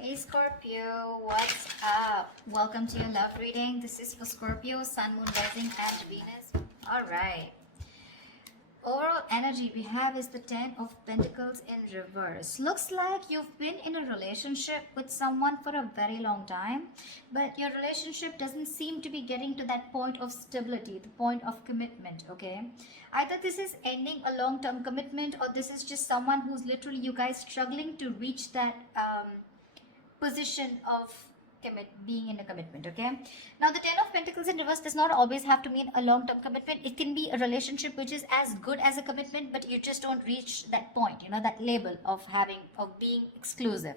Hey Scorpio, what's up? Welcome to your love reading. This is for Scorpio, Sun, Moon, Rising, and Venus. Alright. Overall energy we have is the Ten of Pentacles in reverse. Looks like you've been in a relationship with someone for a very long time, but your relationship doesn't seem to be getting to that point of stability, the point of commitment, okay? Either this is ending a long-term commitment, or this is just someone who's literally you guys struggling to reach that position of being in a commitment. Okay, now the Ten of Pentacles in reverse does not always have to mean a long-term commitment. It can be a relationship which is as good as a commitment, but you just don't reach that point, that label of being exclusive.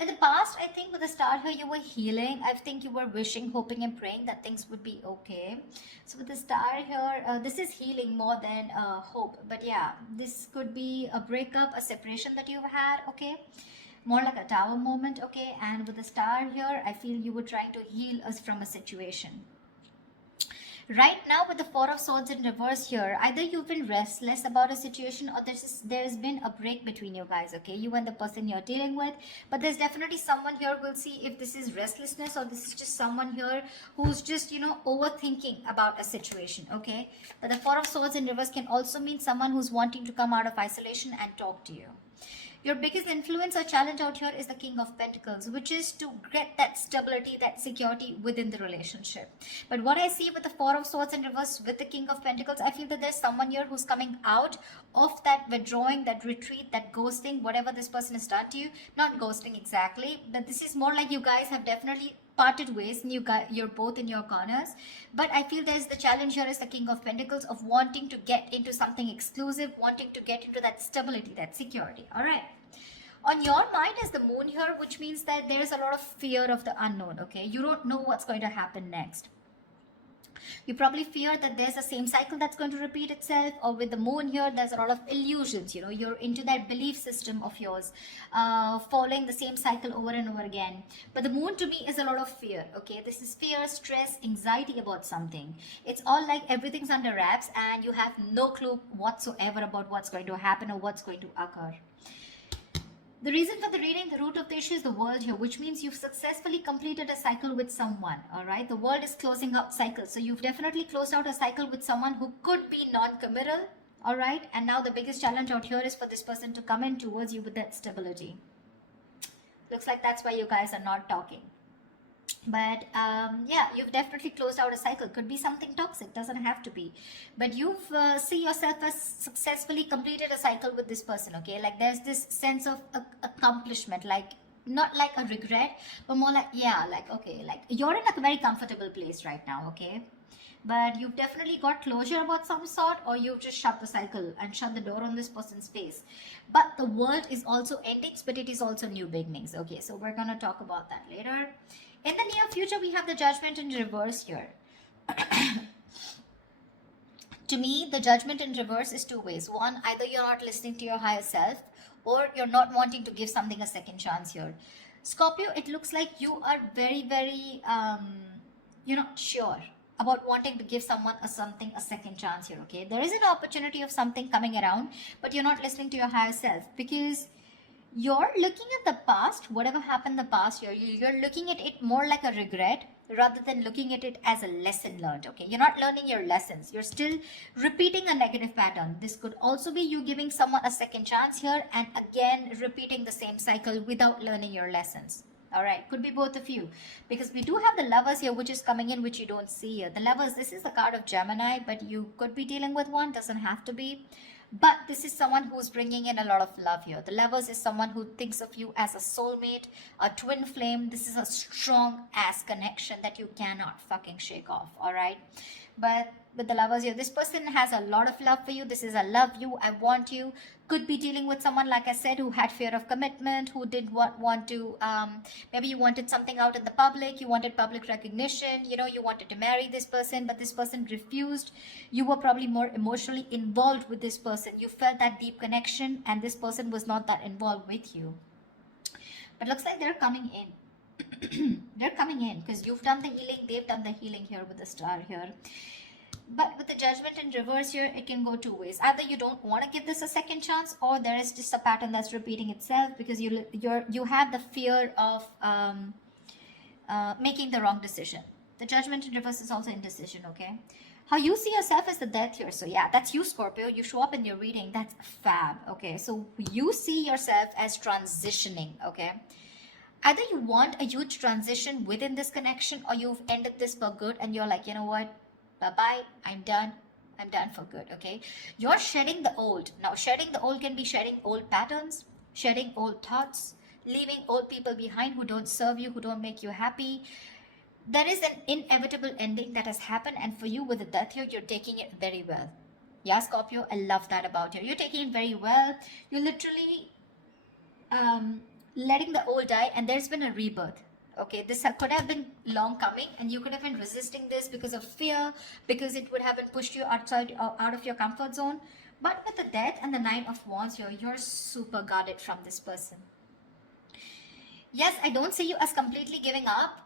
In the past, I think with the star here, you were healing. I think you were wishing, hoping, and praying that things would be okay. So with the star here, this is healing more than hope. But yeah, this could be a breakup, a separation that you've had, okay? More like a tower moment, okay? And with the star here, I feel you were trying to heal us from a situation. Right now, with the Four of Swords in reverse here, either you've been restless about a situation, or there's been a break between you guys, okay? You and the person you're dealing with. But there's definitely someone here. We'll see if this is restlessness or this is just someone here who's just, overthinking about a situation, okay? But the Four of Swords in reverse can also mean someone who's wanting to come out of isolation and talk to you. Your biggest influence or challenge out here is the King of Pentacles, which is to get that stability, that security within the relationship. But what I see with the Four of Swords in reverse with the King of Pentacles, I feel that there's someone here who's coming out of that withdrawing, that retreat, that ghosting, whatever this person has done to you. Not ghosting exactly, but this is more like you guys have definitely parted ways and you're both in your corners. But I feel there's the challenge here is the King of Pentacles of wanting to get into something exclusive, wanting to get into that stability, that security. All right, on your mind is the Moon here, which means that there's a lot of fear of the unknown. Okay, you don't know what's going to happen next. You probably fear that there's the same cycle that's going to repeat itself, or with the Moon here, there's a lot of illusions. You're into that belief system of yours, following the same cycle over and over again. But the Moon to me is a lot of fear. Okay, this is fear, stress, anxiety about something. It's all like everything's under wraps and you have no clue whatsoever about what's going to happen or what's going to occur. The reason for the reading, the root of the issue is the world here, which means you've successfully completed a cycle with someone, all right? The world is closing out cycles. So you've definitely closed out a cycle with someone who could be non-committal, all right? And now the biggest challenge out here is for this person to come in towards you with that stability. Looks like that's why you guys are not talking. But yeah, you've definitely closed out a cycle. Could be something toxic, doesn't have to be. But you've see yourself as successfully completed a cycle with this person, okay? Like there's this sense of accomplishment, like not like a regret, but more like, yeah, like, okay, like you're in a very comfortable place right now, okay? But you've definitely got closure about some sort, or you've just shut the cycle and shut the door on this person's face. But the world is also endings, but it is also new beginnings. Okay, so we're gonna talk about that later. In the near future, we have the Judgment in reverse here. To me, the Judgment in reverse is two ways. One, either you're not listening to your higher self, or you're not wanting to give something a second chance here. Scorpio, it looks like you are very, very, sure about wanting to give someone a second chance here, okay? There is an opportunity of something coming around, but you're not listening to your higher self because you're looking at the past, whatever happened in the past year, you're looking at it more like a regret rather than looking at it as a lesson learned, okay? You're not learning your lessons. You're still repeating a negative pattern. This could also be you giving someone a second chance here and again repeating the same cycle without learning your lessons. All right, could be both of you, because we do have the Lovers here, which is coming in, which you don't see here. The Lovers, this is the card of Gemini, but you could be dealing with one, doesn't have to be. But this is someone who's bringing in a lot of love here. The Lovers is someone who thinks of you as a soulmate, a twin flame. This is a strong ass connection that you cannot fucking shake off, all right? But with the Lovers here, this person has a lot of love for you. This is a love you, I want you. Could be dealing with someone, like I said, who had fear of commitment, who did want to, maybe you wanted something out in the public, you wanted public recognition, you wanted to marry this person, but this person refused. You were probably more emotionally involved with this person. You felt that deep connection and this person was not that involved with you. But looks like they're coming in. They're coming in because you've done the healing, they've done the healing here with the star here. But with the Judgment in reverse here, it can go two ways. Either you don't want to give this a second chance, or there is just a pattern that's repeating itself because you have the fear of making the wrong decision. The Judgment in reverse is also indecision, okay? How you see yourself is the Death here. So yeah, that's you, Scorpio. You show up in your reading. That's fab, okay? So you see yourself as transitioning, okay? Either you want a huge transition within this connection, or you've ended this for good and you're like, you know what? Bye-bye. I'm done. I'm done for good, okay? You're shedding the old. Now, shedding the old can be shedding old patterns, shedding old thoughts, leaving old people behind who don't serve you, who don't make you happy. There is an inevitable ending that has happened, and for you with the Death here, you're taking it very well. Yeah, Scorpio, I love that about you. You're taking it very well. You're literally letting the old die, and there's been a rebirth. Okay, this could have been long coming, and you could have been resisting this because of fear, because it would have been pushed you outside, out of your comfort zone. But with the Death and the Nine of Wands here, you're super guarded from this person. Yes, I don't see you as completely giving up.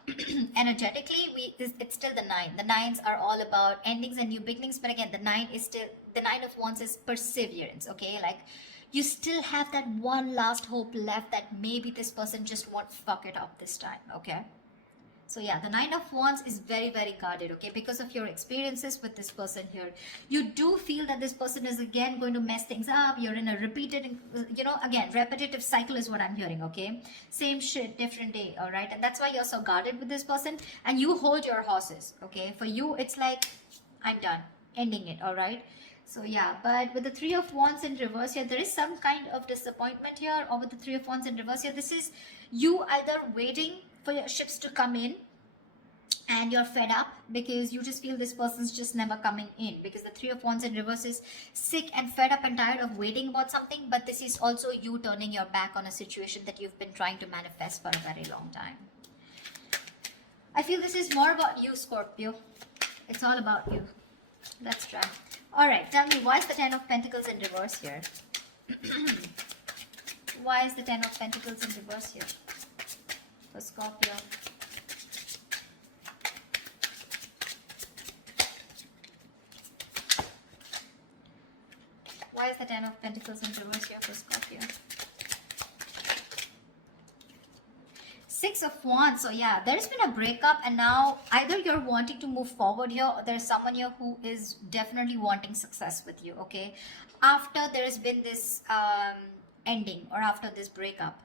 Energetically, it's still the nine. The nines are all about endings and new beginnings. But again, the Nine of Wands is perseverance. Okay, like you still have that one last hope left that maybe this person just won't fuck it up this time. Okay. So yeah, the Nine of Wands is very, very guarded, okay? Because of your experiences with this person here. You do feel that this person is again going to mess things up. You're in a repeated, again, repetitive cycle is what I'm hearing, okay? Same shit, different day, all right? And that's why you're so guarded with this person. And you hold your horses, okay? For you, it's like, I'm done, ending it, all right? So yeah, but with the Three of Wands in reverse here, there is some kind of disappointment here. Or with the Three of Wands in reverse here, this is you either waiting for your ships to come in and you're fed up because you just feel this person's just never coming in, because the Three of Wands in reverse is sick and fed up and tired of waiting about something. But this is also you turning your back on a situation that you've been trying to manifest for a very long time. I feel this is more about you, Scorpio. It's all about you. Let's try. All right, tell me, why is the Ten of Pentacles in reverse here? Why is the Ten of Pentacles in reverse here for Scorpio? Why is the Ten of Pentacles in reverse here for Scorpio? Six of Wands. So yeah, there's been a breakup, and now either you're wanting to move forward here, or there's someone here who is definitely wanting success with you, okay? After there's been this ending, or after this breakup.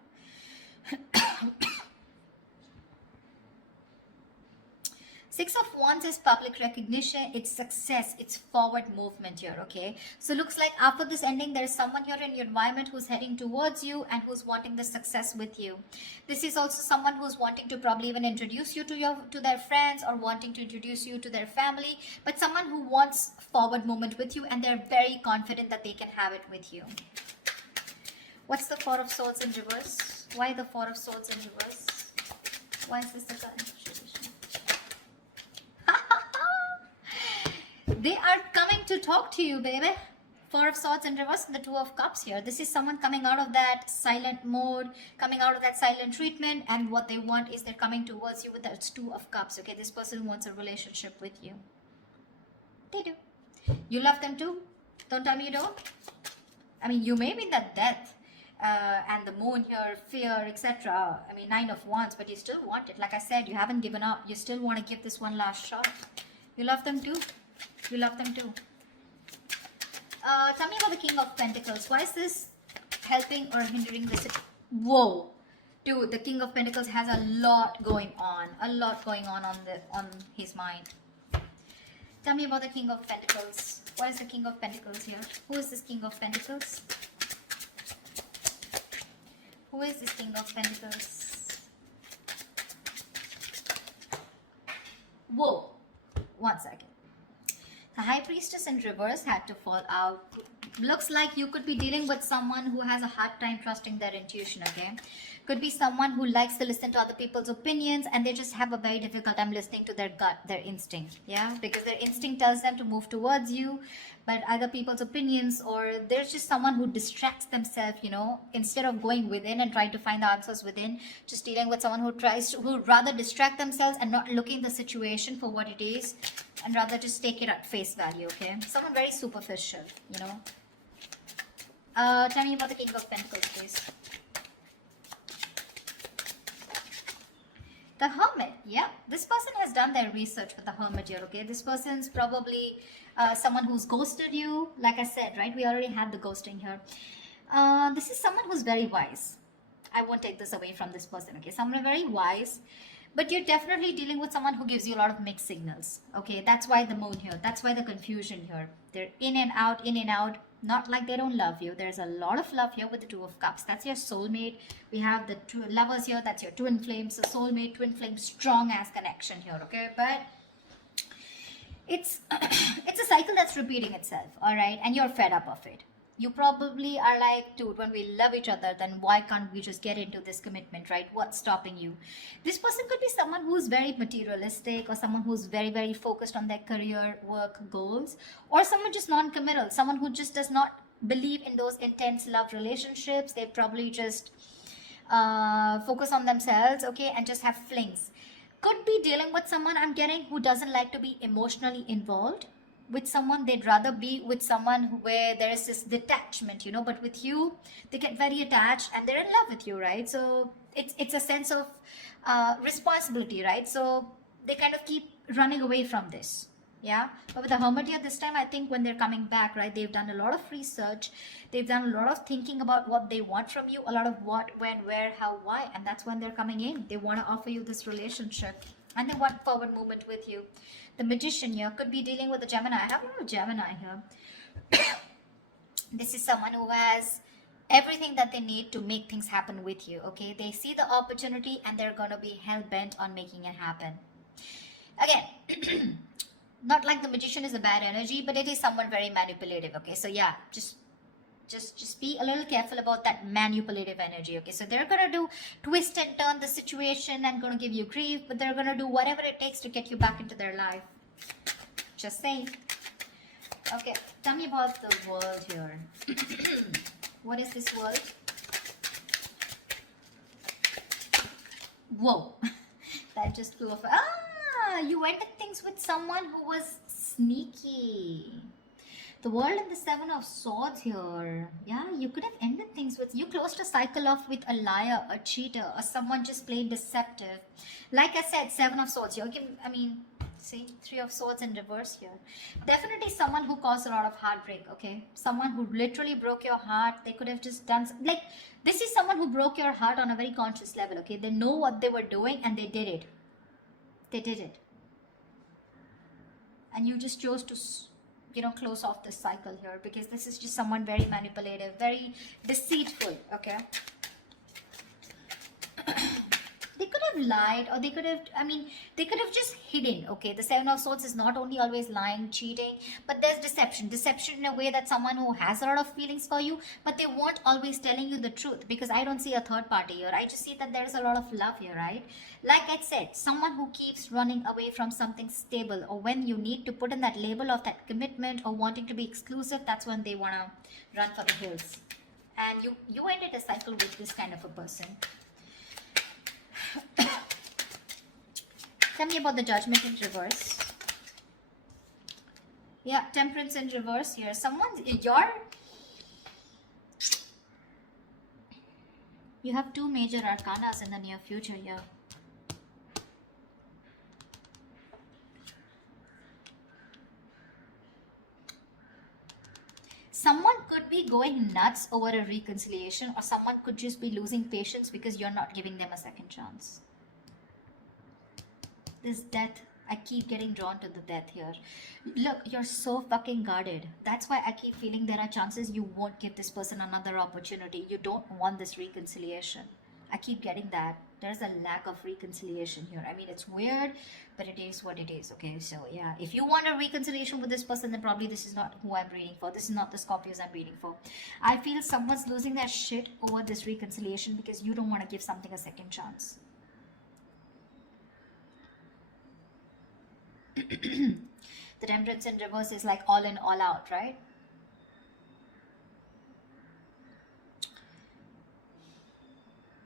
Six of Wands is public recognition, it's success, it's forward movement here, okay? So looks like after this ending, there is someone here in your environment who's heading towards you and who's wanting the success with you. This is also someone who's wanting to probably even introduce you to their friends, or wanting to introduce you to their family, but someone who wants forward movement with you, and they're very confident that they can have it with you. What's the Four of Swords in reverse? Why the Four of Swords in reverse? Why is this the current? They are coming to talk to you, baby. Four of Swords in reverse and the Two of Cups here. This is someone coming out of that silent mode, coming out of that silent treatment, and what they want is they're coming towards you with that Two of Cups, okay? This person wants a relationship with you. They do. You love them too. Don't tell me you don't. I mean, you may be in that Death and the Moon here, fear, etc. I mean, Nine of Wands, but you still want it. Like I said, you haven't given up. You still want to give this one last shot. You love them too. You love them too. Tell me about the King of Pentacles. Why is this helping or hindering this? Whoa. Dude, the King of Pentacles has a lot going on. A lot going on his mind. Tell me about the King of Pentacles. What is the King of Pentacles here? Who is this King of Pentacles? Who is this King of Pentacles? Whoa. 1 second. The High Priestess in reverse had to fall out. Looks like you could be dealing with someone who has a hard time trusting their intuition, okay? Could be someone who likes to listen to other people's opinions, and they just have a very difficult time listening to their gut, their instinct, yeah? Because their instinct tells them to move towards you, but other people's opinions, or there's just someone who distracts themselves, instead of going within and trying to find the answers within, just dealing with someone who rather distract themselves and not looking at the situation for what it is, and rather just take it at face value. Okay, someone very superficial. Tell me about the King of Pentacles, please. The Hermit. Yeah, this person has done their research with the Hermit here. Okay, this person's probably someone who's ghosted you. Like I said, right, we already had the ghosting here. This is someone who's very wise. I won't take this away from this person. Okay, someone very wise, but you're definitely dealing with someone who gives you a lot of mixed signals. Okay, that's why the moon here, that's why the confusion here. They're in and out, in and out. Not like they don't love you. There's a lot of love here with the Two of Cups. That's your soulmate. We have the two lovers here. That's your twin flames. So soulmate, twin flame, strong ass connection here. Okay, but it's it's a cycle that's repeating itself. All right, and you're fed up of it. You probably are like, dude, when we love each other, then why can't we just get into this commitment, right? What's stopping you? This person could be someone who's very materialistic, or someone who's very, very focused on their career, work, goals, or someone just non-committal, someone who just does not believe in those intense love relationships. They probably just focus on themselves, okay, and just have flings. Could be dealing with someone, I'm getting, who doesn't like to be emotionally involved with someone. They'd rather be with someone where there is this detachment, but with you they get very attached and they're in love with you, right? So it's a sense of responsibility, right? So they kind of keep running away from this. Yeah, but with the Hermit here this time, I think when they're coming back, right, they've done a lot of research, they've done a lot of thinking about what they want from you, a lot of what, when, where, how, why, and that's when they're coming in. They want to offer you this relationship and they want forward movement with you. The Magician here could be dealing with a Gemini. I have a lot of Gemini here. This is someone who has everything that they need to make things happen with you. Okay, they see the opportunity and they're going to be hell-bent on making it happen. Again, not like the Magician is a bad energy, but it is someone very manipulative. Okay, so yeah, just be a little careful about that manipulative energy. Okay, so they're gonna do twist and turn the situation and gonna give you grief, but they're gonna do whatever it takes to get you back into their life. Just saying. Okay, tell me about the world here. What is this world? Whoa, that just flew off. You ended things with someone who was sneaky. The World and the Seven of Swords here. Yeah, you could have ended things with, you closed a cycle off with a liar, a cheater, or someone just plain deceptive. Like I said, Seven of Swords. See, Three of Swords in reverse here. Definitely someone who caused a lot of heartbreak, okay? Someone who literally broke your heart. They could have just done, like, this is someone who broke your heart on a very conscious level, okay? They know what they were doing and they did it. They did it. And you just chose to, close off this cycle here, because this is just someone very manipulative, very deceitful, okay? They could have lied, or they could have just hidden, okay? The Seven of Swords is not only always lying, cheating, but there's deception. Deception in a way that someone who has a lot of feelings for you, but they weren't always telling you the truth, because I don't see a third party here. I just see that there's a lot of love here, right? Like I said, someone who keeps running away from something stable, or when you need to put in that label of that commitment or wanting to be exclusive, that's when they want to run for the hills. And you ended a cycle with this kind of a person. Tell me about the Judgment in reverse. Yeah, Temperance in reverse here. You have two major arcanas in the near future here. Someone could be going nuts over a reconciliation, or someone could just be losing patience because you're not giving them a second chance. This death, I keep getting drawn to the death here. Look, you're so fucking guarded. That's why I keep feeling there are chances you won't give this person another opportunity. You don't want this reconciliation. I keep getting that. There's a lack of reconciliation here. I mean, it's weird, but it is what it is, okay? So, yeah, if you want a reconciliation with this person, then probably this is not who I'm reading for. This is not the Scorpios I'm reading for. I feel someone's losing their shit over this reconciliation because you don't want to give something a second chance. The Temperance in reverse is like all in, all out, right?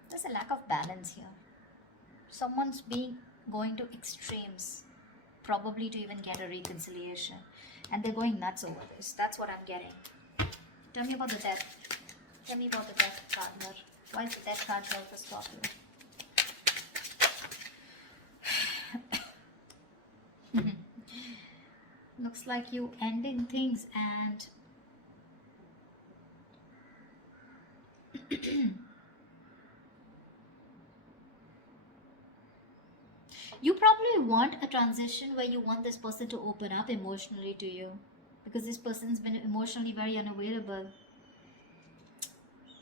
There's a lack of balance here. Someone's going to extremes, probably to even get a reconciliation. And they're going nuts over this. That's what I'm getting. Tell me about the death. Tell me about the death card here. Why is the death card here for Scorpio? Looks like you ending things and you probably want a transition where you want this person to open up emotionally to you, because this person's been emotionally very unavailable.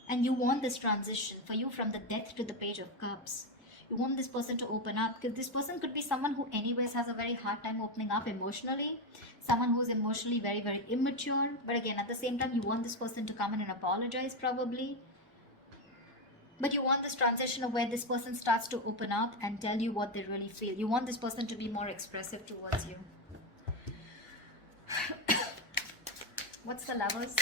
And you want this transition for you from the Death to the Page of Cups. You want this person to open up, because this person could be someone who anyways has a very hard time opening up emotionally. Someone who's emotionally very, very immature. But again, at the same time, you want this person to come in and apologize probably. But you want this transition of where this person starts to open up and tell you what they really feel. You want this person to be more expressive towards you. What's the Lovers?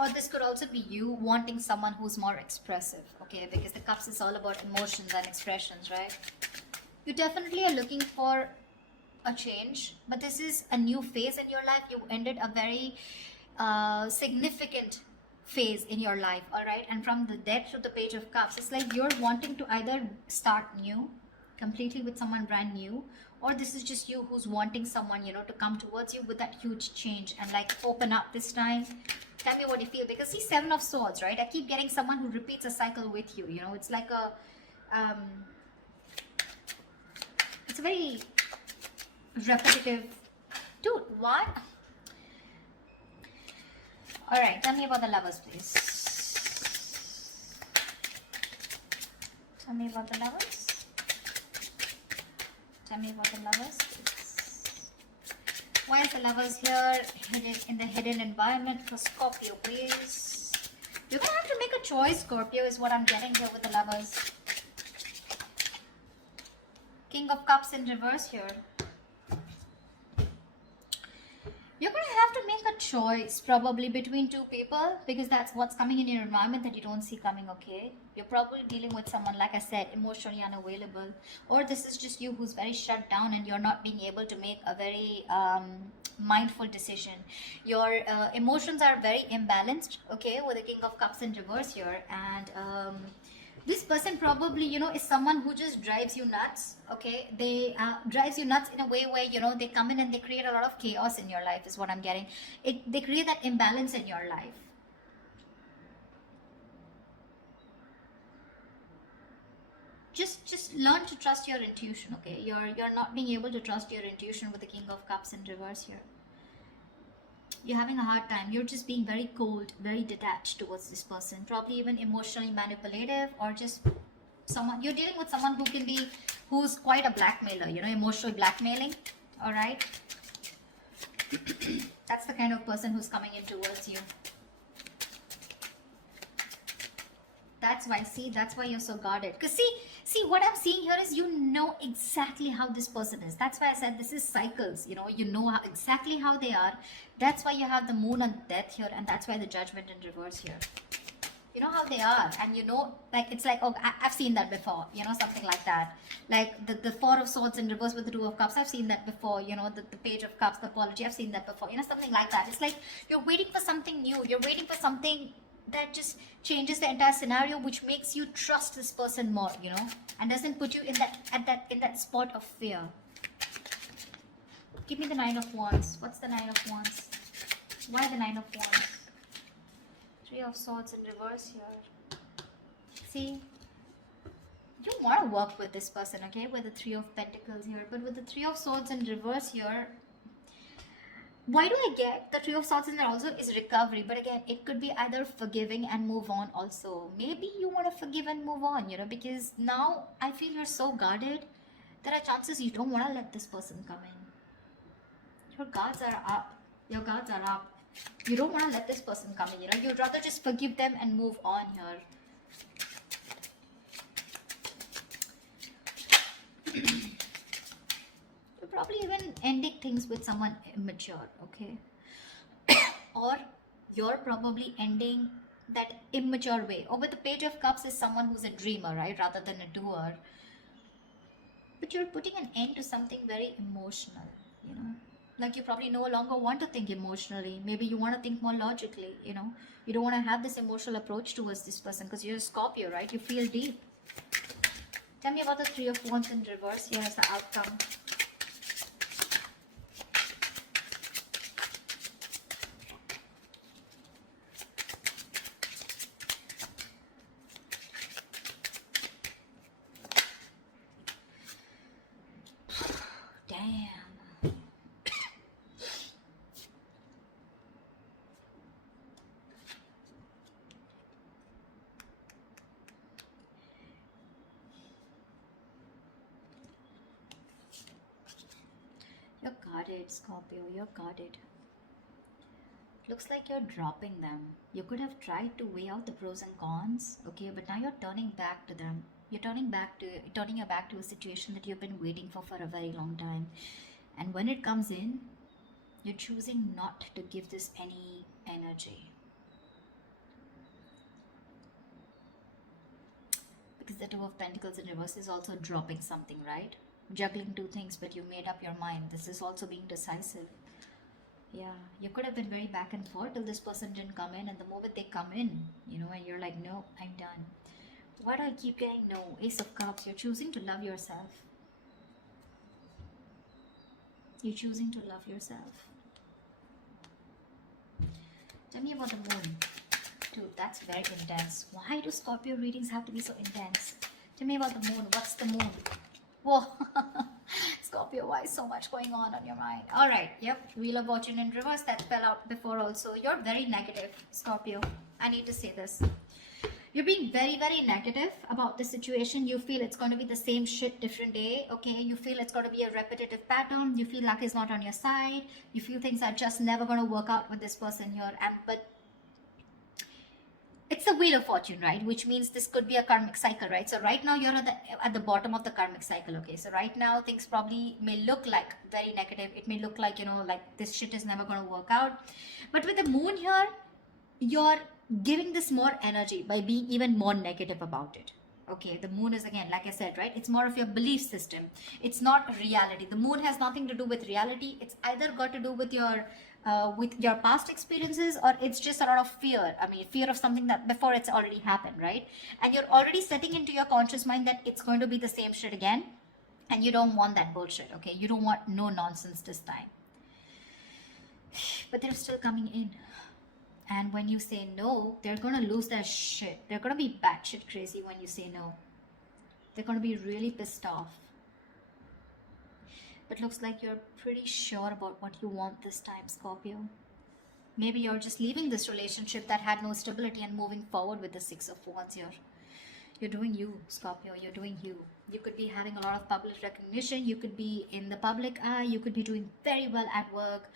Or this could also be you wanting someone who's more expressive, okay? Because the Cups is all about emotions and expressions, right? You definitely are looking for a change, but this is a new phase in your life. You ended a very significant phase in your life, all right? And from the Death to the Page of Cups, it's like you're wanting to either start new, completely with someone brand new, or this is just you who's wanting someone, you know, to come towards you with that huge change and like open up this time. Tell me what you feel, because see, Seven of Swords, right? I keep getting someone who repeats a cycle with you, you know? It's like a it's a very repetitive. Dude, what? All right, tell me about the Lovers, please. Tell me about the Lovers. Tell me about the Lovers, please. Why is the Lovers here hidden in the hidden environment for Scorpio, please? You're gonna have to make a choice, Scorpio, is what I'm getting here with the Lovers. King of Cups in reverse here. You're going to have to make a choice probably between two people, because that's what's coming in your environment that you don't see coming, okay? You're probably dealing with someone, like I said, emotionally unavailable. Or this is just you who's very shut down and you're not being able to make a very mindful decision. Your emotions are very imbalanced, okay, with the King of Cups in reverse here. And this person probably, you know, is someone who just drives you nuts, okay? They drives you nuts in a way where, you know, they come in and they create a lot of chaos in your life is what I'm getting. They create that imbalance in your life. Just learn to trust your intuition, okay? You're not being able to trust your intuition with the King of Cups in reverse here. You're having a hard time. You're just being very cold, very detached towards this person. Probably even emotionally manipulative, or just someone, you're dealing with someone who's quite a blackmailer, you know, emotional blackmailing, all right? That's the kind of person who's coming in towards you. That's why, see, that's why you're so guarded. Because see, what I'm seeing here is you know exactly how this person is. That's why I said this is cycles, you know exactly how they are. That's why you have the Moon and Death here, and that's why the Judgment in reverse here. You know how they are, and you know, like, it's like, oh, I've seen that before, you know, something like that. Like the Four of Swords in reverse with the Two of Cups, I've seen that before, you know, the Page of Cups, the apology, I've seen that before, you know, something like that. It's like you're waiting for something new, you're waiting for something that just changes the entire scenario, which makes you trust this person more, you know, and doesn't put you in that spot of fear. Give me the Nine of Wands. What's the Nine of Wands? Why the Nine of Wands? Three of Swords in reverse here. See, you want to work with this person, okay, with the Three of Pentacles here, but with the Three of Swords in reverse here, why do I get the Three of Swords in there also is recovery? But again, it could be either forgiving and move on also. Maybe you want to forgive and move on, you know, because now I feel you're so guarded. There are chances you don't want to let this person come in. Your guards are up. Your guards are up. You don't want to let this person come in, you know. You'd rather just forgive them and move on here. You're probably even ending things with someone immature, okay? Or you're probably ending that immature way. Or with the Page of Cups is someone who's a dreamer, right? Rather than a doer. But you're putting an end to something very emotional, you know? Like you probably no longer want to think emotionally. Maybe you want to think more logically, you know? You don't want to have this emotional approach towards this person because you're a Scorpio, right? You feel deep. Tell me about the Three of Wands in reverse. Here is the outcome. Damn. You're guarded, Scorpio. You're guarded. Looks like you're dropping them. You could have tried to weigh out the pros and cons, okay, but now you're turning back to them. You're turning your back to a situation that you've been waiting for a very long time. And when it comes in, you're choosing not to give this any energy. Because the Two of Pentacles in reverse is also dropping something, right? Juggling two things, but you made up your mind. This is also being decisive. Yeah, you could have been very back and forth till this person didn't come in, and the moment they come in, you know, and you're like, no, I'm done. Why do I keep getting no? Ace of Cups. You're choosing to love yourself. You're choosing to love yourself. Tell me about the moon. Dude, that's very intense. Why do Scorpio readings have to be so intense? Tell me about the moon. What's the moon? Whoa. Scorpio, why is so much going on your mind? All right. Yep. Wheel of Fortune in reverse. That fell out before also. You're very negative, Scorpio. I need to say this. You're being very, very negative about the situation. You feel it's going to be the same shit different day, okay? You feel it's going to be a repetitive pattern. You feel luck is not on your side. You feel things are just never going to work out with this person here. But it's the Wheel of Fortune, right? Which means this could be a karmic cycle, right? So right now you're at the bottom of the karmic cycle, okay? So right now things probably may look like very negative. It may look like, you know, like this shit is never going to work out. But with the moon here, you're giving this more energy by being even more negative about it. Okay, the moon is, again, like I said, right, it's more of your belief system. It's not reality. The moon has nothing to do with reality. It's either got to do with your past experiences, or it's just a lot of fear. I mean, fear of something that before it's already happened, right? And you're already setting into your conscious mind that it's going to be the same shit again, and you don't want that bullshit. Okay, you don't want no nonsense this time. But they're still coming in. And when you say no, they're going to lose their shit. They're going to be batshit crazy when you say no. They're going to be really pissed off. But looks like you're pretty sure about what you want this time, Scorpio. Maybe you're just leaving this relationship that had no stability and moving forward with the Six of Wands here. You're doing you, Scorpio. You're doing you. You could be having a lot of public recognition. You could be in the public eye. You could be doing very well at work.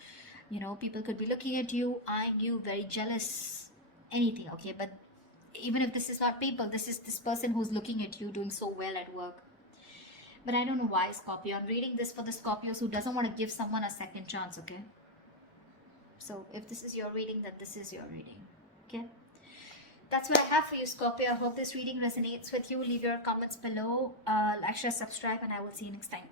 You know, people could be looking at you, eyeing you, very jealous, anything, okay? But even if this is not people, this is this person who's looking at you doing so well at work. But I don't know why, Scorpio. I'm reading this for the Scorpios who doesn't want to give someone a second chance, okay? So if this is your reading, then this is your reading, okay? That's what I have for you, Scorpio. I hope this reading resonates with you. Leave your comments below, like, share, subscribe, and I will see you next time.